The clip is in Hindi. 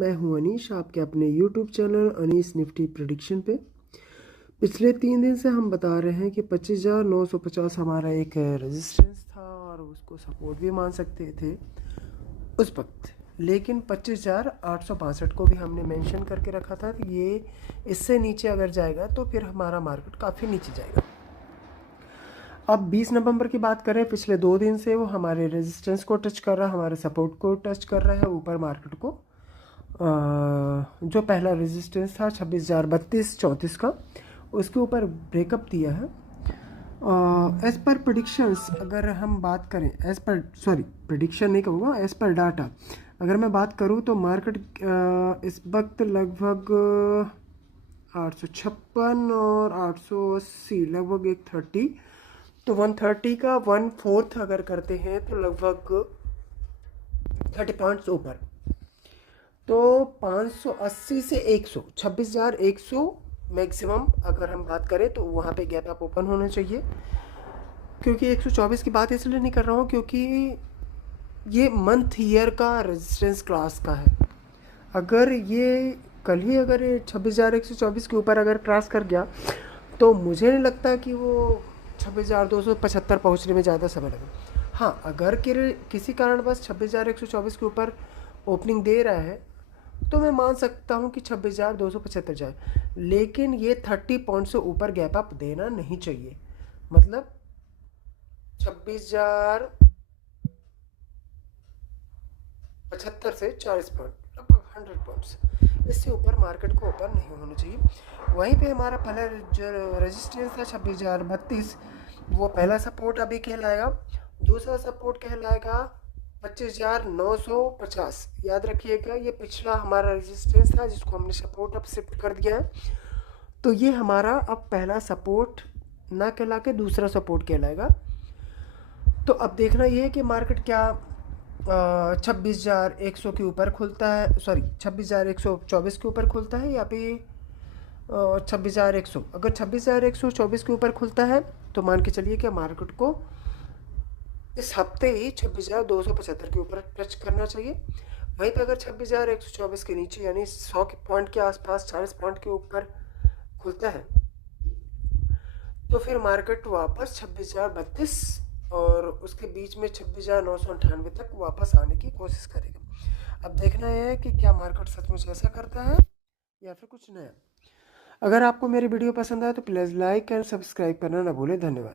मैं हूं अनीश, आपके अपने YouTube channel Anish Nifty prediction पे। पिछले 3 दिन से हम बता रहे हैं कि 25,950 हमारा एक रेजिस्टेंस था और उसको सपोर्ट भी मान सकते थे उस वक्त, लेकिन 25,862 को भी हमने मेंशन करके रखा था कि ये इससे नीचे अगर जाएगा तो फिर हमारा मार्केट काफ़ी नीचे जाएगा। अब 20 नवंबर की बात करें, पिछले 2 दिन से वो हमारे रेजिस्टेंस को टच कर रहा है, हमारे सपोर्ट को टच कर रहा है ऊपर मार्केट को। जो पहला रेजिस्टेंस था 26,032-34 का, उसके ऊपर ब्रेकअप दिया है। एज़ पर प्रिडिक्शंस अगर हम बात करें, प्रिडिक्शन नहीं कहूँगा, एज़ पर डाटा अगर मैं बात करूँ तो मार्केट इस वक्त लगभग 856 और 880 लगभग 130, तो 130 का 1/4 अगर करते हैं तो लगभग 30 पॉइंट्स ऊपर, तो 580 से 100, 26,100 मैक्सिमम अगर हम बात करें तो वहाँ पे गैप अप ओपन होना चाहिए। क्योंकि 124 की बात इसलिए नहीं कर रहा हूँ क्योंकि ये मंथ ईयर का रेजिस्टेंस क्लास का है। अगर ये कल ही अगर ये 26,124 के ऊपर अगर क्रॉस कर गया तो मुझे नहीं लगता कि वो 26,275 पहुँचने में ज़्यादा समय लगे। हाँ, अगर किसी कारणवश 26,124 के ऊपर ओपनिंग दे रहा है तो मैं मान सकता हूँ कि 26,275 जाए, लेकिन ये 30 पॉइंट से ऊपर गैप अप देना नहीं चाहिए। मतलब 26,075 से 40 पॉइंट, लगभग 100 पॉइंट्स, इससे ऊपर मार्केट को ओपन नहीं होना चाहिए। वहीं पे हमारा पहला जो रेजिस्टेंस था 26,032, वो पहला सपोर्ट अभी कहलाएगा। दूसरा सपोर्ट कहलाएगा 25,950। याद रखिएगा, ये पिछला हमारा रेजिस्टेंस था जिसको हमने सपोर्ट अब शिफ्ट कर दिया है। तो ये हमारा अब पहला सपोर्ट ना कहला के दूसरा सपोर्ट कहलाएगा। तो अब देखना ये है कि मार्केट क्या 26,100 के ऊपर खुलता है, 26,124 के ऊपर खुलता है, या फिर 26,100। अगर 26,124 के ऊपर खुलता है तो मान के चलिए कि मार्केट को इस हफ्ते ही 26,275 के ऊपर टच करना चाहिए। वहीं पर अगर 26,124 के नीचे यानी 100 के पॉइंट के आसपास, 40 पॉइंट के ऊपर खुलता है तो फिर मार्केट वापस 26,032 और उसके बीच में 26,998 तक वापस आने की कोशिश करेगा। अब देखना है कि क्या मार्केट सचमुच ऐसा करता है या फिर कुछ नया। अगर आपको मेरी वीडियो पसंद आए तो प्लीज़ लाइक एंड सब्सक्राइब करना ना भूलें। धन्यवाद।